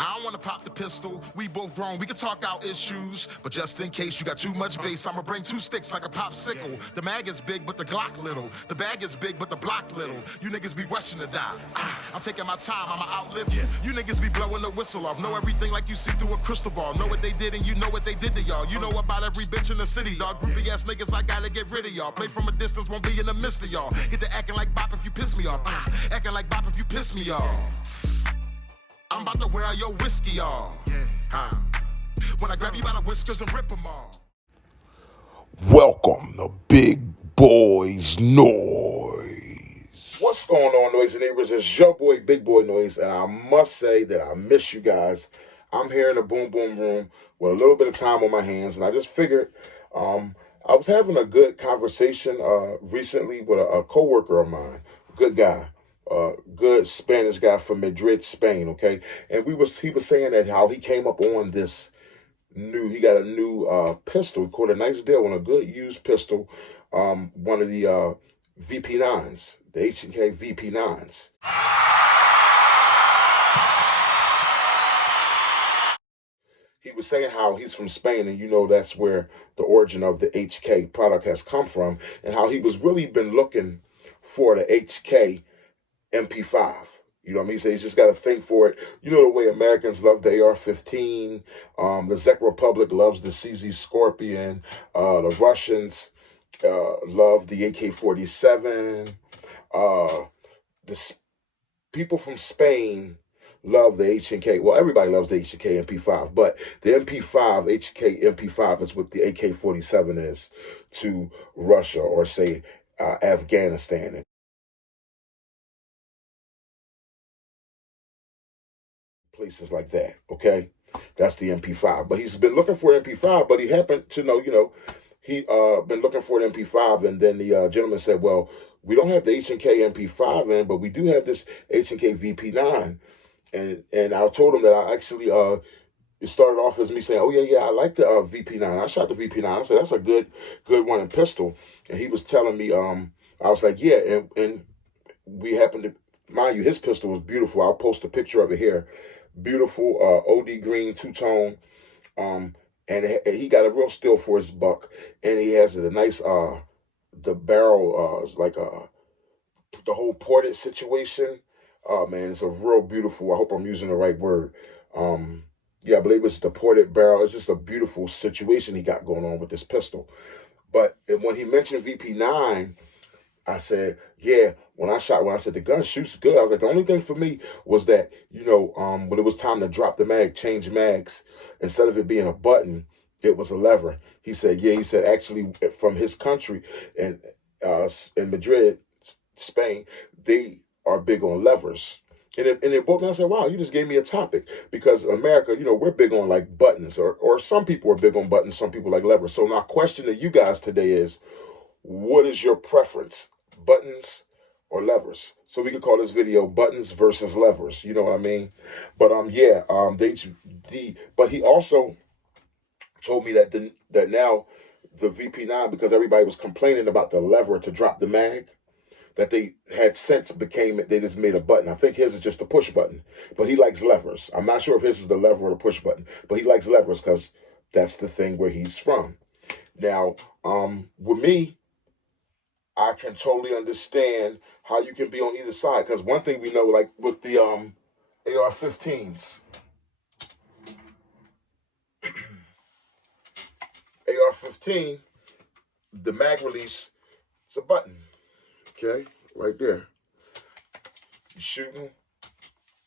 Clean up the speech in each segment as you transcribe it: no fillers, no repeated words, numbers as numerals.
I don't wanna pop the pistol, we both grown, we can talk out issues. But just in case you got too much bass, I'ma bring 2 sticks like a popsicle. The mag is big, but the Glock little. The bag is big, but the block little. You niggas be rushing to die. I'm taking my time, I'ma outlive you. You niggas be blowing the whistle off. Know everything like you see through a crystal ball. Know what they did and you know what they did to y'all. You know about every bitch in the city, dog. Groupie ass niggas, I gotta get rid of y'all. Play from a distance, won't be in the midst of y'all. Get to acting like bop if you piss me off. Acting like bop if you piss me off. I'm about to wear out your whiskey off. When I grab you by the whiskers and rip them off. Welcome to Big Boys Noise. What's going on, Noise and Neighbors? It's your boy, Big Boy Noise, and I must say that I miss you guys. I'm here in the Boom Boom Room with a little bit of time on my hands, and I just figured I was having a good conversation recently with a coworker of mine, good guy. Good Spanish guy from Madrid, Spain, okay? And he was saying that how he came up on this he got a new pistol. He caught a nice deal on a good used pistol, one of the VP9s, the H&K VP9s. He was saying how he's from Spain, and you know that's where the origin of the HK product has come from, and how he was really been looking for the HK MP5. You know what I mean? So he's just got to think for it. You know the way Americans love the AR-15. The Czech Republic loves the CZ Scorpion. The Russians love the AK-47. The people from Spain love the H&K. Well, everybody loves the H&K MP5, but the MP5, H&K MP5 is what the AK-47 is to Russia or say Afghanistan. Places like that, okay? That's the MP5. But he's been looking for an MP5, but he happened to know, he been looking for an MP5, and then the gentleman said, well, we don't have the H&K MP5 in, but we do have this H&K VP9. And I told him that I actually, it started off as me saying, oh, yeah, I like the VP9. I shot the VP9. I said, that's a good one in pistol. And he was telling me, I was like, yeah, and we happened to, mind you, his pistol was beautiful. I'll post a picture of it here. Beautiful OD green two-tone, and he got a real still for his buck, and he has a nice the barrel like the whole ported situation. Oh man, it's a real beautiful. I hope I'm using the right word. Yeah, I believe it's the ported barrel. It's just a beautiful situation he got going on with this pistol. But when he mentioned VP9, I said, yeah, when I said the gun shoots good, I was like, the only thing for me was that, when it was time to drop the mag, change mags, instead of it being a button, it was a lever. He said, yeah, actually from his country in Madrid, Spain, they are big on levers. And it broke down. I said, wow, you just gave me a topic, because America, we're big on like buttons, or some people are big on buttons, some people like levers. So my question to you guys today is, what is your preference? Buttons or levers? So we could call this video buttons versus levers. You know what I mean? But but he also told me that now the VP9, because everybody was complaining about the lever to drop the mag, that they had since they just made a button. I think his is just a push button, but he likes levers. I'm not sure if his is the lever or the push button, but he likes levers because that's the thing where he's from. Now, with me, I can totally understand how you can be on either side, because one thing we know, like with the AR-15s, AR-15, the mag release is a button, okay, right there. You're shooting,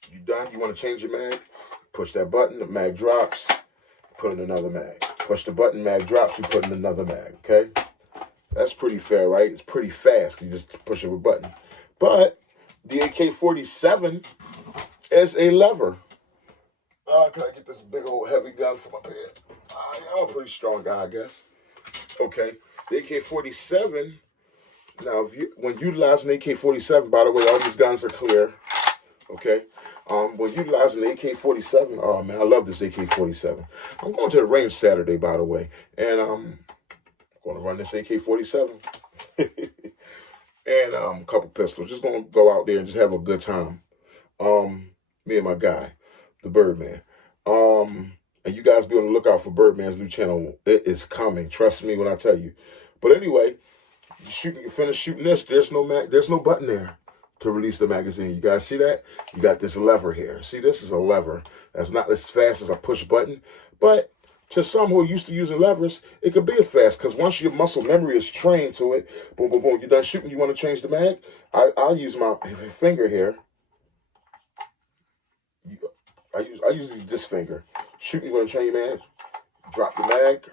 you done, you want to change your mag, push that button, the mag drops, put in another mag. Push the button, mag drops, you put in another mag, okay? That's pretty fair, right? It's pretty fast. You just push of a button. But the AK-47 is a lever. Can I get this big old heavy gun from up here? I'm a pretty strong guy, I guess. Okay. The AK-47, now, when utilizing AK-47, by the way, all these guns are clear. Okay. When utilizing the AK-47, oh man, I love this AK-47. I'm going to the range Saturday, by the way, and I'm going to run this AK-47 and a couple pistols. Just going to go out there and just have a good time. Me and my guy. the Birdman. And you guys be on the lookout for Birdman's new channel. It is coming. Trust me when I tell you. But anyway, you finish shooting this. There's no button there to release the magazine. You guys see that? You got this lever here. See, this is a lever. That's not as fast as a push button, but to some who are used to using levers, it could be as fast, because once your muscle memory is trained to it, boom, boom, boom, you're done shooting, you want to change the mag, I'll use my finger here. I usually use this finger. Shooting, you want to change your mag, drop the mag,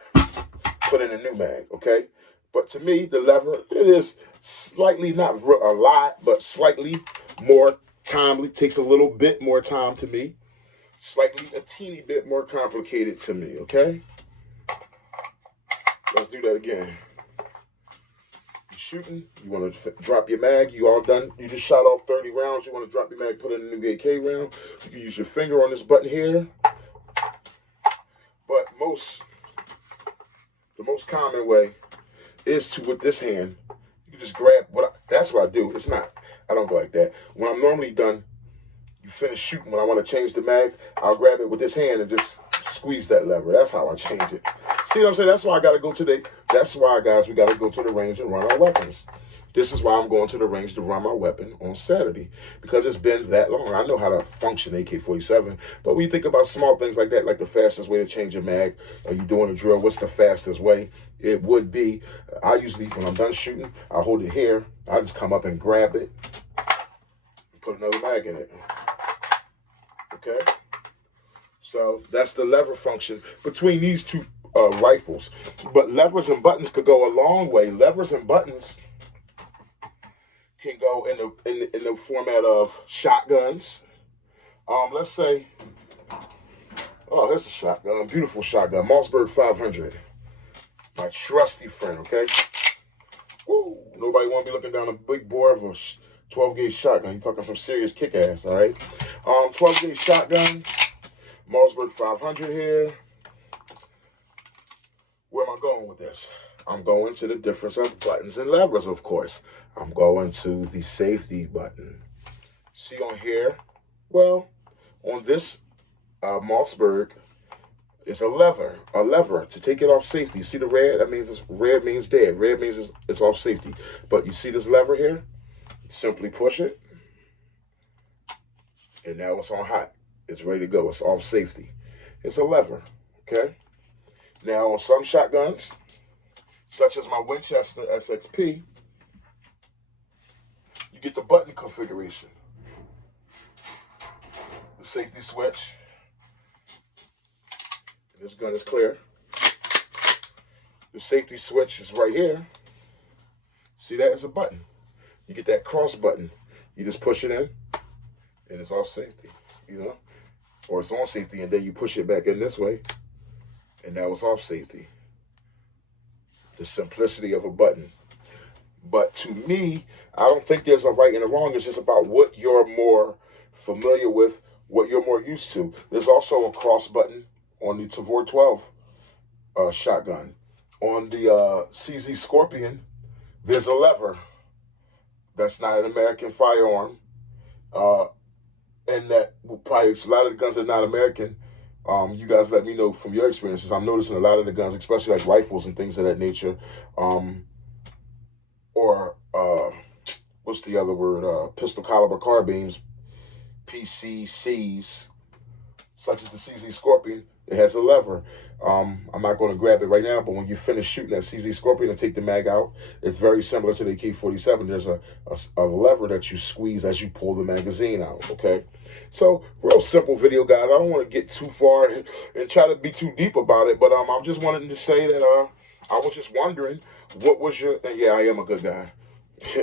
put in a new mag, okay? But to me, the lever, it is slightly, not a lot, but slightly more timely, takes a little bit more time to me. Slightly, a teeny bit more complicated to me, okay? Let's do that again. You're shooting, you want to drop your mag, you all done, you just shot off 30 rounds, you want to drop your mag, put in a new AK round. You can use your finger on this button here. But the most common way is to, with this hand, you can just grab, that's what I do. I don't go like that. When I'm normally done, you finish shooting, when I want to change the mag, I'll grab it with this hand and just squeeze that lever. That's how I change it. See what I'm saying? That's why I got to go that's why, guys, we got to go to the range and run our weapons. This is why I'm going to the range to run my weapon on Saturday, because it's been that long. I know how to function AK-47, but when you think about small things like that, like the fastest way to change a mag, are you doing a drill, what's the fastest way? It would be, I usually, when I'm done shooting, I hold it here. I just come up and grab it, and put another mag in it. Okay? So that's the lever function between these two rifles. But levers and buttons could go a long way. Levers and buttons can go in the format of shotguns. Let's say, oh, that's a shotgun, beautiful shotgun, Mossberg 500, my trusty friend. Okay, woo! Nobody want to be looking down a big bore of a 12 gauge shotgun. You talking some serious kick ass, all right? 12 gauge shotgun, Mossberg 500 here. Where am I going with this? I'm going to the difference of buttons and levers, of course. I'm going to the safety button. See on here? Well, on this Mossberg, it's a lever to take it off safety. You see the red? That means red means dead. Red means it's off safety. But you see this lever here? Simply push it, and now it's on hot. It's ready to go. It's off safety. It's a lever, okay? Now, on some shotguns, such as my Winchester SXP, you get the button configuration. The safety switch. This gun is clear. The safety switch is right here. See that? It's a button. You get that cross button. You just push it in, and it's off safety, you know? Or it's on safety, and then you push it back in this way, and now it's off safety. The simplicity of a button. But to me, I don't think there's a right and a wrong. It's just about what you're more familiar with, what you're more used to. There's also a cross button on the Tavor 12 shotgun. On the CZ Scorpion, there's a lever. That's not an American firearm. And that will probably, a lot of the guns are not American. You guys let me know from your experiences. I'm noticing a lot of the guns, especially like rifles and things of that nature, or what's the other word? Pistol caliber carbines, PCCs, such as the CZ Scorpion. It has a lever. I'm not going to grab it right now, but when you finish shooting that CZ Scorpion and take the mag out, it's very similar to the AK-47. There's a lever that you squeeze as you pull the magazine out, okay? So, real simple video, guys. I don't want to get too far and try to be too deep about it, but I'm just wanting to say that I was just wondering, what was your, and yeah, I am a good guy,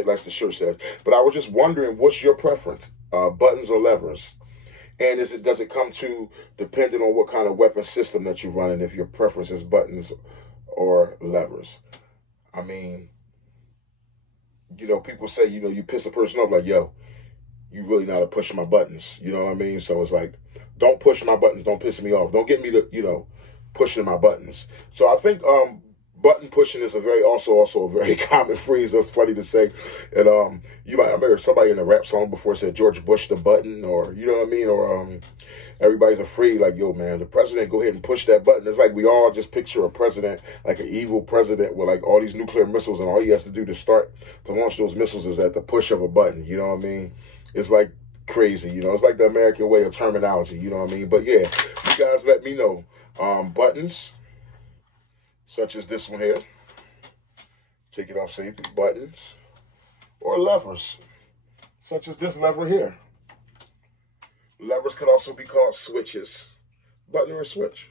like the shirt says, but I was just wondering, what's your preference, buttons or levers? And does it come to, depending on what kind of weapon system that you're running, if your preference is buttons or levers? I mean, you know, people say, you know, you piss a person off, like, yo, you really know how to push my buttons. You know what I mean? So it's like, don't push my buttons. Don't piss me off. Don't get me to, you know, pushing my buttons. So I think button pushing is a very also a very common phrase. That's funny to say. And you might, I remember somebody in a rap song before said George Bush the button, or you know what I mean, or everybody's afraid, like, yo, man, the president, go ahead and push that button. It's like we all just picture a president, like an evil president with like all these nuclear missiles, and all he has to do to launch those missiles is at the push of a button. You know what I mean? It's like crazy, you know. It's like the American way of terminology, you know what I mean? But yeah, you guys let me know. Buttons, such as this one here, take it off safety, buttons, or levers, such as this lever here. Levers could also be called switches. Button or switch?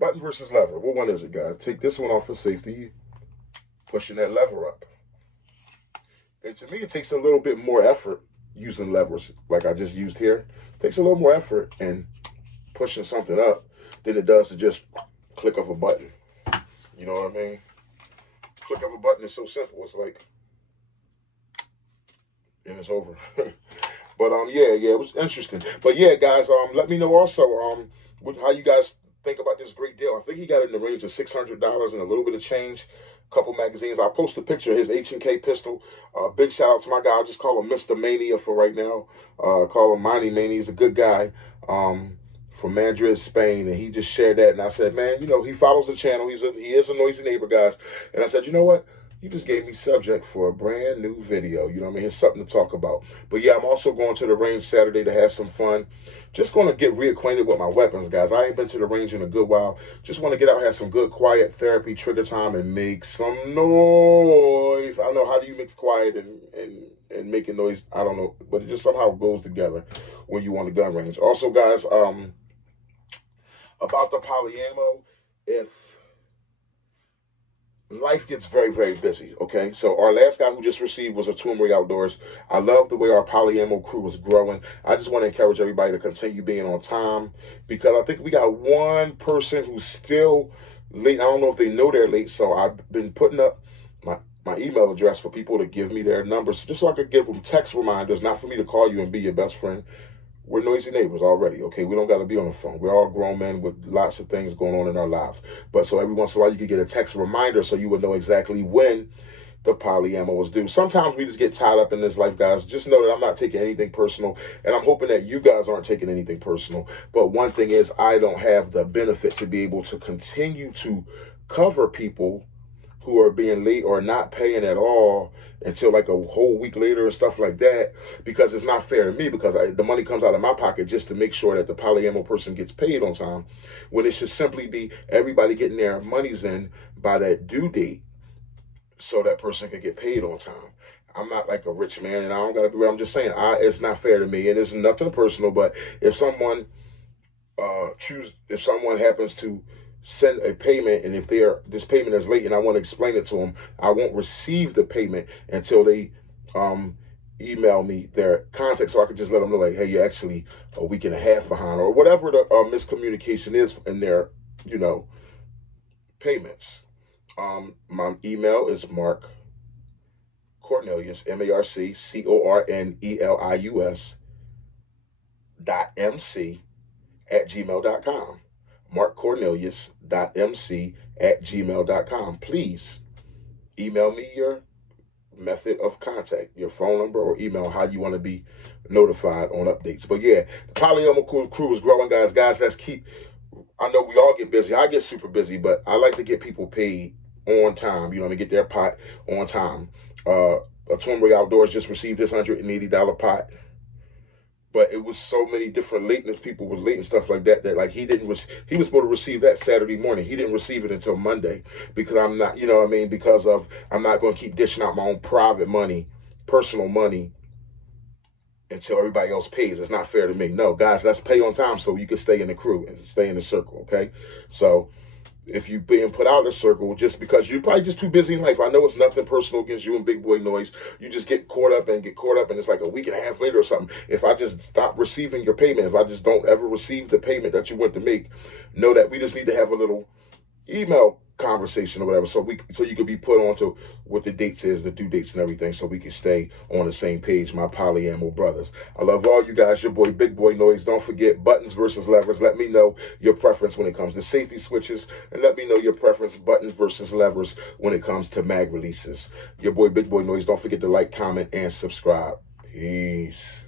Button versus lever. What one is it, guys? Take this one off for safety, pushing that lever up. And to me, it takes a little bit more effort using levers, like I just used here. It takes a little more effort in pushing something up than it does to just click of a button. You know what I mean? Click of a button is so simple. It's like, and it's over. But yeah, it was interesting. But yeah, guys, let me know also how you guys think about this great deal. I think he got it in the range of $600 and a little bit of change. A couple magazines. I'll post a picture of his H&K pistol. Big shout out to my guy. I'll just call him Mr. Mania for right now. Call him Money Mania. He's a good guy from Madrid, Spain, and he just shared that. And I said, man, you know, he follows the channel. He is a noisy neighbor, guys. And I said, you know what? You just gave me subject for a brand new video. You know what I mean? It's something to talk about. But yeah, I'm also going to the range Saturday to have some fun. Just going to get reacquainted with my weapons, guys. I ain't been to the range in a good while. Just want to get out, have some good quiet therapy, trigger time, and make some noise. I don't know, how do you mix quiet and making noise? I don't know. But it just somehow goes together when you want a gun range. Also, guys, about the polyammo, if life gets very, very busy, okay? So our last guy who just received was a Turmeric Outdoors. I love the way our polyammo crew is growing. I just want to encourage everybody to continue being on time, because I think we got one person who's still late. I don't know if they know they're late, so I've been putting up my email address for people to give me their numbers, just so I could give them text reminders, not for me to call you and be your best friend. We're noisy neighbors already, okay? We don't got to be on the phone. We're all grown men with lots of things going on in our lives. But so every once in a while, you could get a text reminder so you would know exactly when the polyammo was due. Sometimes we just get tied up in this life, guys. Just know that I'm not taking anything personal, and I'm hoping that you guys aren't taking anything personal. But one thing is, I don't have the benefit to be able to continue to cover people who are being late or not paying at all until like a whole week later and stuff like that, because it's not fair to me, because the money comes out of my pocket just to make sure that the polyammo person gets paid on time, when it should simply be everybody getting their monies in by that due date so that person can get paid on time. I'm not like a rich man, and I don't got to be. I'm just saying, it's not fair to me, and it's nothing personal. But if someone if someone happens to send a payment, and if this payment is late and I want to explain it to them, I won't receive the payment until they email me their contact, so I can just let them know, like, hey, you're actually a week and a half behind, or whatever the miscommunication is in their, you know, payments. My email is Mark Cornelius, MarcCornelius .mc@gmail.com. markcornelius.mc@gmail.com. Please email me your method of contact, your phone number or email, how you want to be notified on updates. But yeah, the polyammo crew is growing, guys. Let's keep, I know we all get busy. I get super busy, but I like to get people paid on time, you know, to get their pot on time. Turmeric Outdoors just received this $180 pot. But it was so many different lateness. People were late and stuff like that, that like he was supposed to receive that Saturday morning. He didn't receive it until Monday, because I'm not, you know what I mean, because of, I'm not going to keep dishing out my own private money, personal money, until everybody else pays. It's not fair to me. No, guys, let's pay on time so you can stay in the crew and stay in the circle, okay? So if you're being put out of the circle just because you're probably just too busy in life, I know it's nothing personal against you and Big Boy Noise. You just get caught up, and it's like a week and a half later or something. If I just stop receiving your payment, if I just don't ever receive the payment that you went to make, know that we just need to have a little email conversation or whatever, so you could be put onto what the dates is, the due dates and everything, so we can stay on the same page, my polyamor brothers. I love all you guys. Your boy Big Boy Noise. Don't forget, buttons versus levers. Let me know your preference when it comes to safety switches, and let me know your preference, buttons versus levers, when it comes to mag releases. Your boy Big Boy Noise. Don't forget to like, comment, and subscribe. Peace.